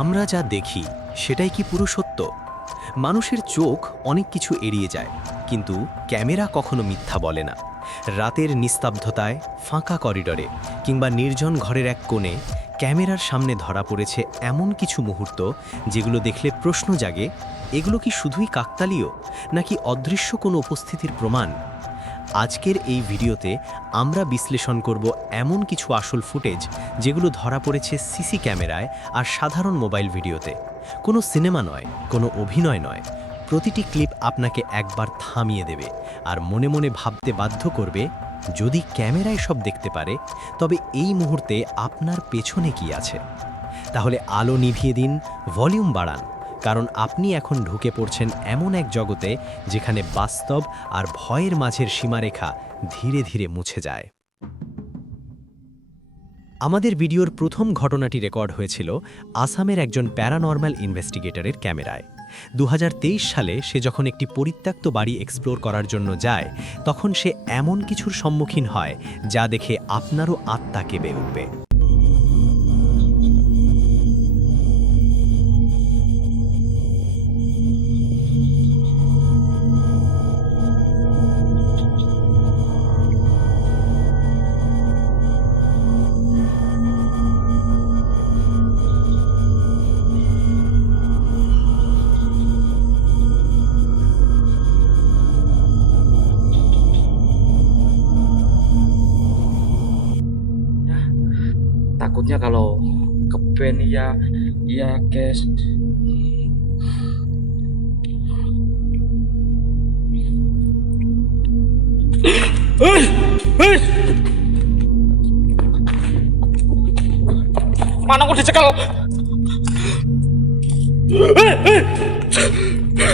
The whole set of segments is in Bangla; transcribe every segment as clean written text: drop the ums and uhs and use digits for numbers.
আমরা যা দেখি সেটাই কি পুরো সত্য? মানুষের চোখ অনেক কিছু এড়িয়ে যায়, কিন্তু ক্যামেরা কখনো মিথ্যা বলে না। রাতের নিস্তব্ধতায়, ফাঁকা করিডরে কিংবা নির্জন ঘরের এক কোণে ক্যামেরার সামনে ধরা পড়েছে এমন কিছু মুহূর্ত যেগুলো দেখলে প্রশ্ন জাগে, এগুলো কি শুধুই কাকতালীয়, নাকি অদৃশ্য কোনো উপস্থিতির প্রমাণ? আজকের এই ভিডিওতে আমরা বিশ্লেষণ করব এমন কিছু আসল ফুটেজ যেগুলো ধরা পড়েছে সিসি ক্যামেরায় আর সাধারণ মোবাইল ভিডিওতে। কোনো সিনেমা নয়, কোনো অভিনয় নয়, প্রতিটি ক্লিপ আপনাকে একবার থামিয়ে দেবে আর মনে মনে ভাবতে বাধ্য করবে, যদি ক্যামেরায় সব দেখতে পারে, তবে এই মুহূর্তে আপনার পেছনে কি আছে? তাহলে আলো নিভিয়ে দিন, ভলিউম বাড়ান, কারণ আপনি এখন ঢুকে পড়ছেন এমন এক জগতে যেখানে বাস্তব আর ভয়ের মাঝের সীমারেখা ধীরে ধীরে মুছে যায়। আমাদের ভিডিওর প্রথম ঘটনাটি রেকর্ড হয়েছিল আসামের একজন প্যারানর্মাল ইনভেস্টিগেটরের ক্যামেরায়। 2023 সালে সে যখন একটি পরিত্যক্ত বাড়ি এক্সপ্লোর করার জন্য যায়, তখন সে এমন কিছুর সম্মুখীন হয় যা দেখে আপনারও আত্মা কেঁপে উঠবে। Ya, takutnya kalau ke band ya, iya guys. Hei, hei, mana aku dicekal? Hei, hei. Hei.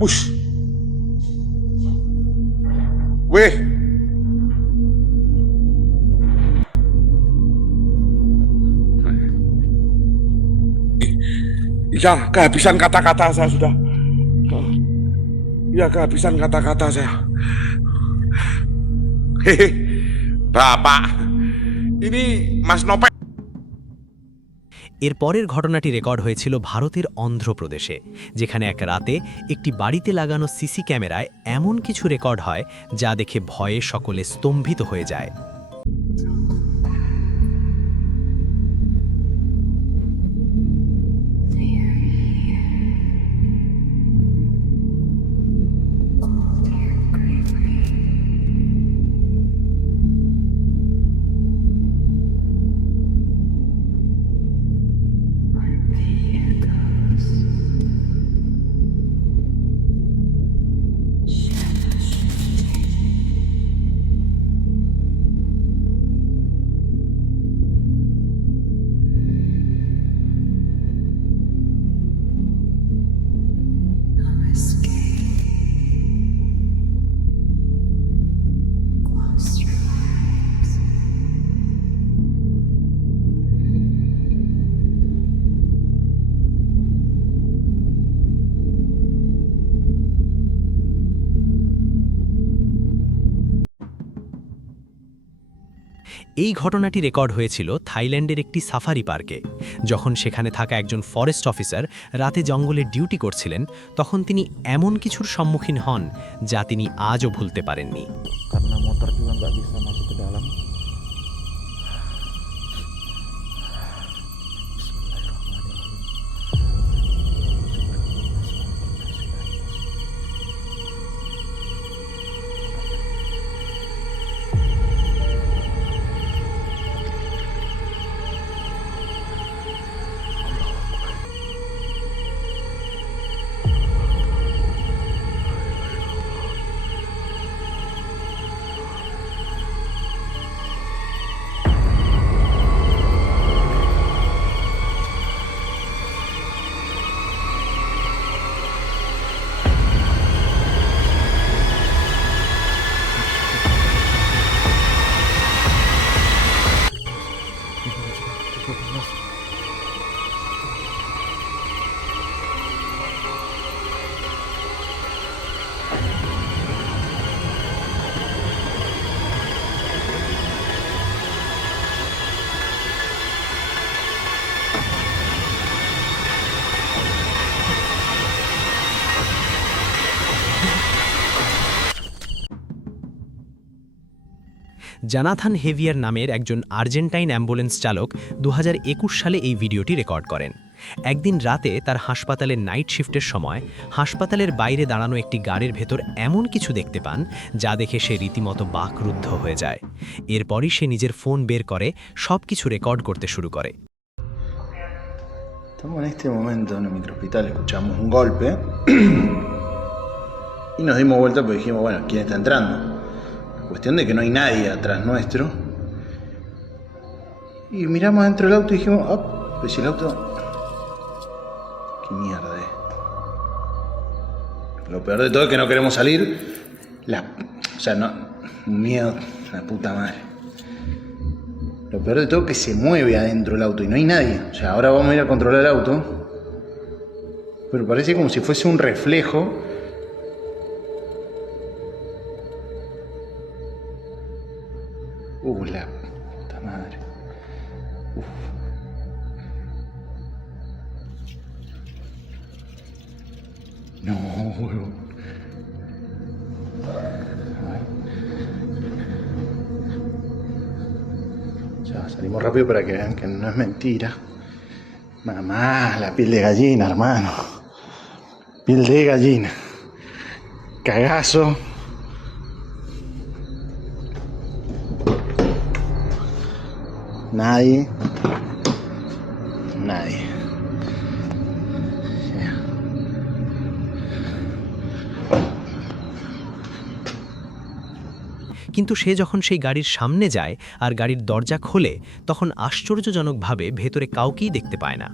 Bush. Weh. Ya, kehabisan kata-kata saya sudah. Ya, kehabisan kata-kata saya. Hehe, Bapak, ini Mas Nopek. এর পরের ঘটনাটি রেকর্ড হয়েছিল ভারতের অন্ধ্রপ্রদেশে, যেখানে এক রাতে একটি বাড়িতে লাগানো সিসি ক্যামেরায় এমন কিছু রেকর্ড হয় যা দেখে ভয়ে সকলে স্তম্ভিত হয়ে যায়। এই ঘটনাটি রেকর্ড হয়েছিল থাইল্যান্ডের একটি সাফারি পার্কে। যখন সেখানে থাকা একজন ফরেস্ট অফিসার রাতে জঙ্গলে ডিউটি করছিলেন, তখন তিনি এমন কিছুর সম্মুখীন হন যা তিনি আজও ভুলতে পারেননি। Karena motor juga nggak bisa masuk ke dalam. Jonathan Javier নামের একজন আর্জেন্টাইন অ্যাম্বুলেন্স চালক 2021 সালে এই ভিডিওটি রেকর্ড করেন। একদিন রাতে তার হাসপাতালের নাইট শিফটের সময় হাসপাতালের বাইরে দাঁড়ানো একটি গাড়ির ভেতর এমন কিছু দেখতে পান যা দেখে সে রীতিমতো বাকরুদ্ধ হয়ে যায়। এরপরই সে নিজের ফোন বের করে সব কিছু রেকর্ড করতে শুরু করে। Estamos en este momento en el microhospital, escuchamos un golpe y nos dimos vuelta porque dijimos, bueno, ¿quién está entrando? Cuestión de que no hay nadie atrás nuestro. Y miramos dentro del auto y dijimos, ah, pues si el auto... ¿Qué mierda es? Lo peor de todo es que no queremos salir. O sea, no... Un miedo, la puta madre. Lo peor de todo es que se mueve adentro el auto y no hay nadie. O sea, ahora vamos a ir a controlar el auto. Pero parece como si fuese un reflejo. La puta madre. Uf. No, huevo. Ya, salimos rápido para que vean que no es mentira. Mamá, la piel de gallina, hermano. Piel de gallina. Cagazo. Nadie. Nadie. কিন্তু সে যখন সেই গাড়ির সামনে যায় আর গাড়ির দরজা খোলে তখন আশ্চর্যজনকভাবে ভেতরে কাউকেই দেখতে পায় না।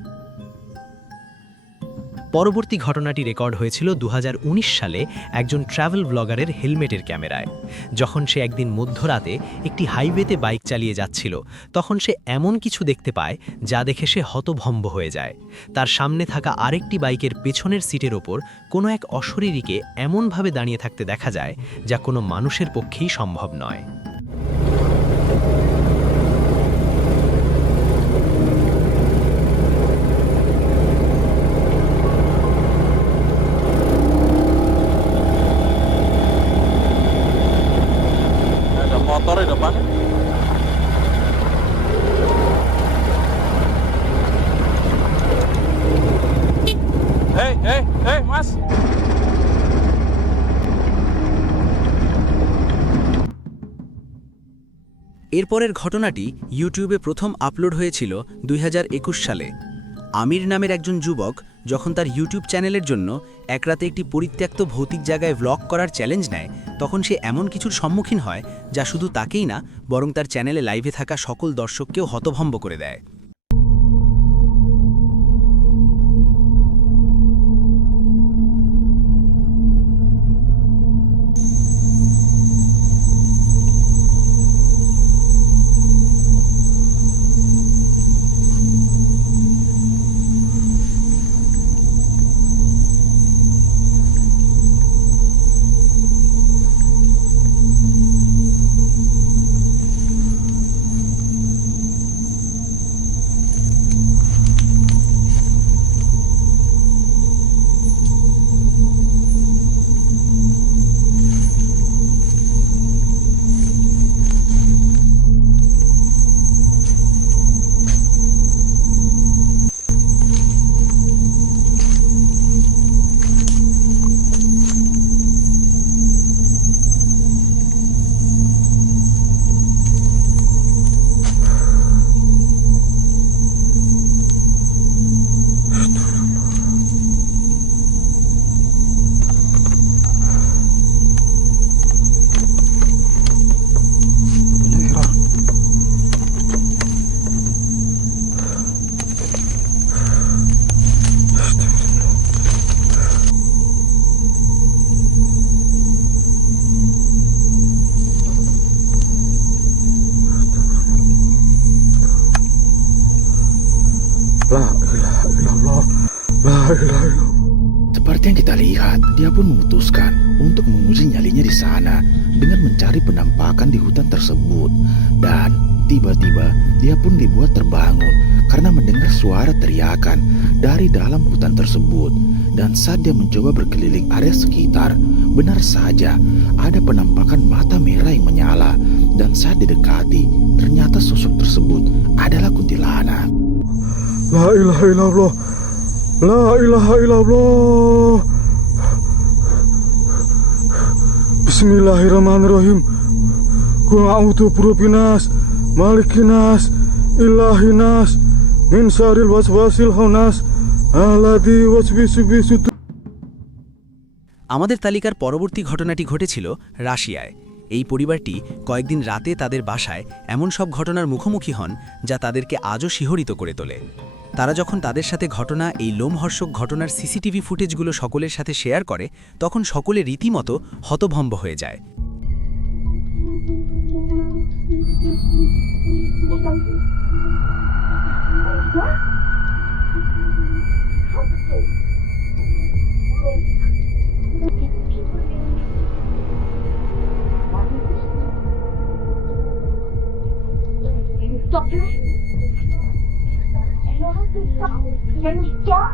পরবর্তী ঘটনাটি রেকর্ড হয়েছিল 2019 সালে একজন ট্রাভেল ব্লগারের হেলমেটের ক্যামেরায়। যখন সে একদিন মধ্যরাতে একটি হাইওয়েতে বাইক চালিয়ে যাচ্ছিল তখন সে এমন কিছু দেখতে পায় যা দেখে সে হতভম্ব হয়ে যায়। তার সামনে থাকা আরেকটি বাইকের পেছনের সিটের ওপর কোনো এক অশরীরীকে এমনভাবে দাঁড়িয়ে থাকতে দেখা যায় যা কোনো মানুষের পক্ষেই সম্ভব নয়। Ada motor di depan. Hei, Mas. এরপরের ঘটনাটি ইউটিউবে প্রথম আপলোড হয়েছিল 2021 সালে। আমির নামের একজন যুবক যখন তার ইউটিউব চ্যানেলের জন্য এক রাতে একটি পরিত্যক্ত ভৌতিক জায়গায় ভ্লগ করার চ্যালেঞ্জ নেয় তখন সে এমন কিছুর সম্মুখীন হয় যা শুধু তাকেই না বরং তার চ্যানেলে লাইভে থাকা সকল দর্শককেও হতভম্ব করে দেয়। Seperti yang kita lihat, dia pun memutuskan untuk menguji nyalinya di sana dengan mencari penampakan di hutan tersebut. Dan Tiba-tiba, dia pun dibuat terbangun karena mendengar suara teriakan dari dalam hutan tersebut. Dan saat dia mencoba berkeliling area sekitar, benar saja ada penampakan mata merah yang menyala. Dan saat didekati, ternyata sosok tersebut adalah kuntilanak. La ilaha illallah. La ilaha illallah. Bismillahirrahmanirrahim. Qul a'udzu birabbinas, malikinas, ilahinas, min syarril waswasil khannas, alladzi yuwaswisu fi sudur। আমাদের তালিকার পরবর্তী ঘটনাটি ঘটেছিল রাশিয়ায়। এই পরিবারটি কয়েকদিন রাতে তাদের বাসায় এমন সব ঘটনার মুখোমুখি হন যা তাদেরকে আজও শিহরিত করে তোলে। তারা যখন তাদের সাথে ঘটনা এই লোমহর্ষক ঘটনার সিসিটিভি ফুটেজগুলো সকলের সাথে শেয়ার করে, তখন সকলে রীতিমতো হতভম্ব হয়ে যায়। Doctor? Can you stop?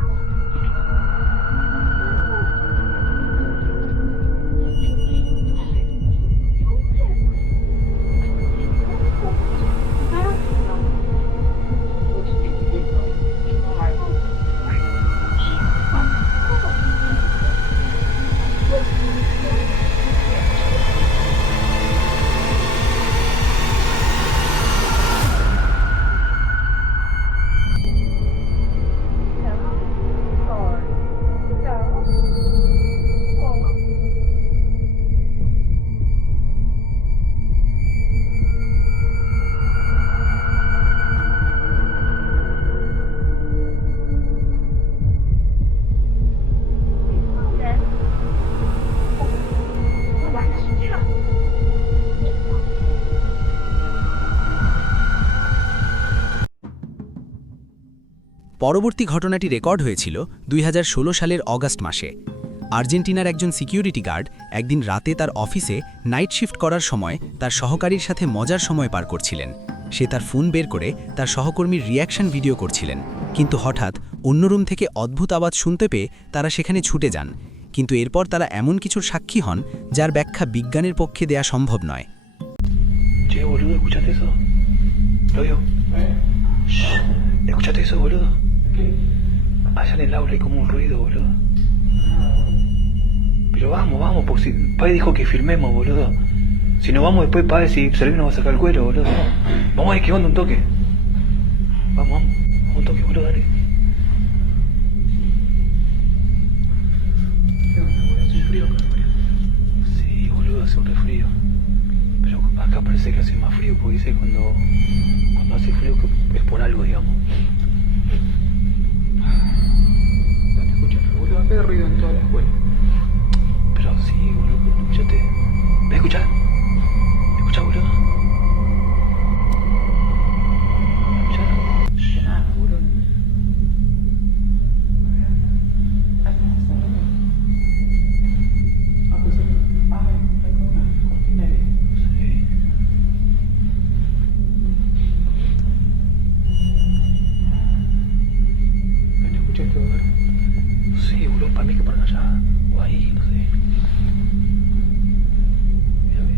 পরবর্তী ঘটনাটি রেকর্ড হয়েছিল 2016 সালের অগাস্ট মাসে। আর্জেন্টিনার একজন সিকিউরিটি গার্ড একদিন রাতে তার অফিসে নাইট শিফট করার সময় তার সহকারীর সাথে মজার সময় পার করছিলেন। সে তার ফোন বের করে তার সহকর্মীর রিয়াকশন ভিডিও করছিলেন, কিন্তু হঠাৎ অন্য রুম থেকে অদ্ভুত আওয়াজ শুনতে পেয়ে তারা সেখানে ছুটে যান। কিন্তু এরপর তারা এমন কিছুর সাক্ষী হন যার ব্যাখ্যা বিজ্ঞানের পক্ষে দেয়া সম্ভব নয়। Che, boludo, ¿escuchaste eso? ¿Lo vio? ¿Escuchaste eso, boludo? ¿Qué? Allá en el aula hay como un ruido, boludo. Pero vamos, porque si Pai dijo que filmemos, boludo. Si no vamos después, Pai, si Servín nos va a sacar el cuero, boludo. Vamos a ver qué onda, un toque. Vamos, un toque, boludo, dale. ¿Hace un frío acá? Sí, boludo, hace un refrío. Pero acá parece que hace más frío, porque dice cuando hace frío que es por algo, digamos. Boludo, acá hay ruido en toda la escuela. Pero sí, boludo, escuchate. ¿Me escuchás? ¿Me escuchás, boludo? ¿Me escuchás? Nada, boludo. Sí, boludo, para mí que por allá, o ahí, no sé. Mira, ve.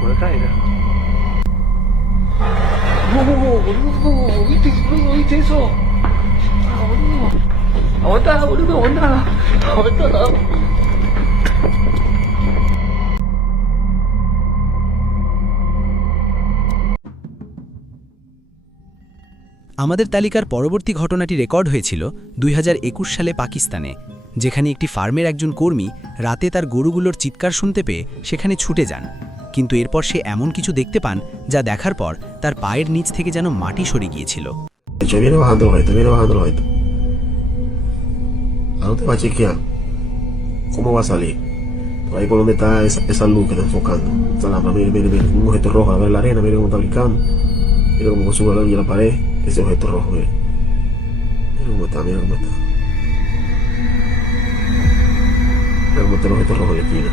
Por acá era. No, boludo, ¿viste eso? Ah, boludo. Aguantá, boludo, aguantá. Aguantá. আমাদের তালিকার পরবর্তী ঘটনাটি রেকর্ড হয়েছিল 2021 সালে পাকিস্তানে, যেখানে একটি ফার্মের একজন কর্মী রাতে তার গরুগুলোর চিৎকার শুনতে পেয়ে সেখানে ছুটে যান। কিন্তু এরপর সে এমন কিছু দেখতে পান যা দেখার পর তার পায়ের নিচ থেকে যেন মাটি সরে গিয়েছিল। Viene bajando los estos, viene bajando los estos. ¿A dónde va a chequear? ¿Cómo va a salir? Por ahí por donde está esa luz que está enfocando. Esa lámpara, mire, un objeto rojo, a ver la arena, mire cómo está brincando. Mira cómo sube la orilla de la pared, ese objeto rojo, mira. Mira cómo está, mira cómo está. Mira cómo está el objeto rojo en la esquina.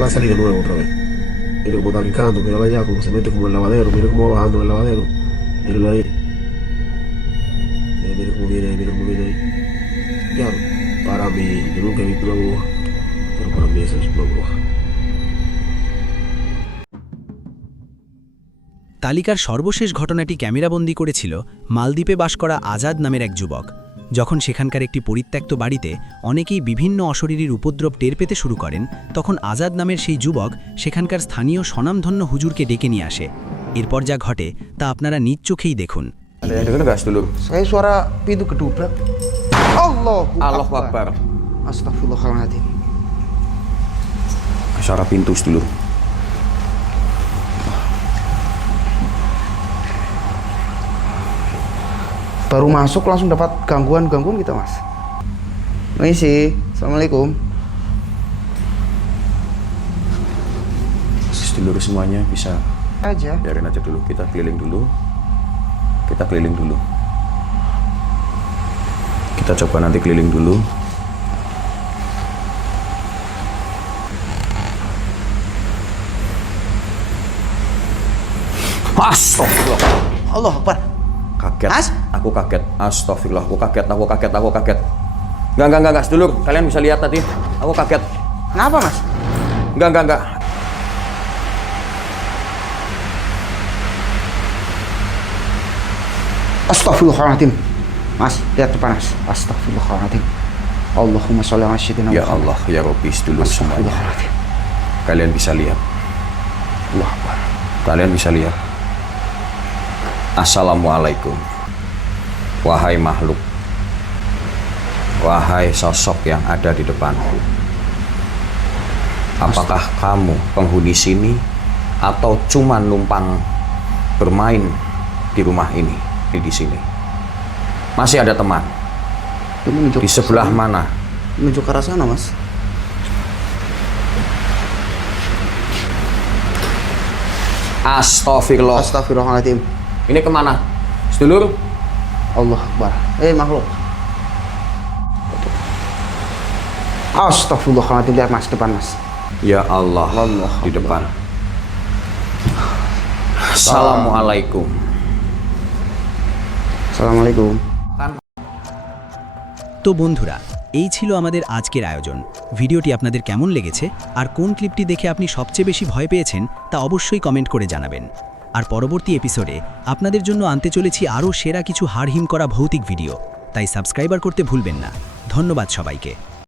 Va a salir de nuevo otra vez. Mira cómo está brincando, mira allá, cómo se mete como el lavadero, mira cómo va bajando en el lavadero. Míralo ahí. Mira cómo viene ahí, mira cómo viene ahí. Ya, para mí, yo nunca he visto una bruja, pero para mí esa es una bruja. তালিকার সর্বশেষ ঘটনাটি ক্যামেরাবন্দি করেছিল মালদ্বীপে বাস করা আজাদ নামের এক যুবক। যখন সেখানকার একটি পরিত্যক্ত বাড়িতে অনেকেই বিভিন্ন অশরীরীর উপদ্রব টের পেতে শুরু করেন, তখন আজাদ নামের সেই যুবক সেখানকার স্থানীয় স্বনামধন্য হুজুরকে ডেকে নিয়ে আসে। এরপর যা ঘটে তা আপনারা নিজ চোখেই দেখুন। Ada yang denger gas dulu. Saya suara pintu kedubrak. Allahu Akbar. Astagfirullahaladzim. Suara pintu dulu. Baru masuk langsung dapat gangguan kita, Mas. Misi, Assalamualaikum. Dulu semuanya bisa. Aja. Biarin aja dulu, kita keliling dulu. Kita keliling dulu. Kita coba nanti keliling dulu. Astagfirullah. Allah Akbar. Kaget. Mas? Aku kaget. Astagfirullah. Aku kaget. Enggak. Dulu. Kalian bisa lihat tadi. Aku kaget. Kenapa, Mas? Enggak. Astagfirullahaladzim. Mas, lihat depan, Mas. Astagfirullahaladzim. Allahumma sholli ala sayyidina Ya Muhammad. Allah, ya Rabbi, dulu semuanya. Astagfirullahaladzim. Kalian bisa lihat. Allah Akbar. Kalian bisa lihat. Assalamualaikum. Wahai makhluk. Wahai sosok yang ada di depanku. Apakah kamu penghuni sini atau cuma numpang bermain di rumah ini, di sini? Masih ada teman? Di sebelah mana? Menuju ke arah sana, Mas. Astagfirullah. Astagfirullahaladzim. Ini kemana? Sedulur? Allah Akbar. Makhluk. Astagfirullahaladzim. Lihat, Mas, depan, Mas. Ya Allah, di depan. Assalamualaikum. Assalamualaikum. তো বন্ধুরা, এই ছিল আমাদের আজকের আয়োজন। ভিডিওটি আপনাদের কেমন লেগেছে আর কোন ক্লিপটি দেখে আপনি সবচেয়ে বেশি ভয় পেয়েছেন তা অবশ্যই কমেন্ট করে জানাবেন। আর পরবর্তী এপিসোডে আপনাদের জন্য আনতে চলেছি আরও সেরা কিছু হাড়হিম করা ভৌতিক ভিডিও, তাই সাবস্ক্রাইবার করতে ভুলবেন না। ধন্যবাদ সবাইকে।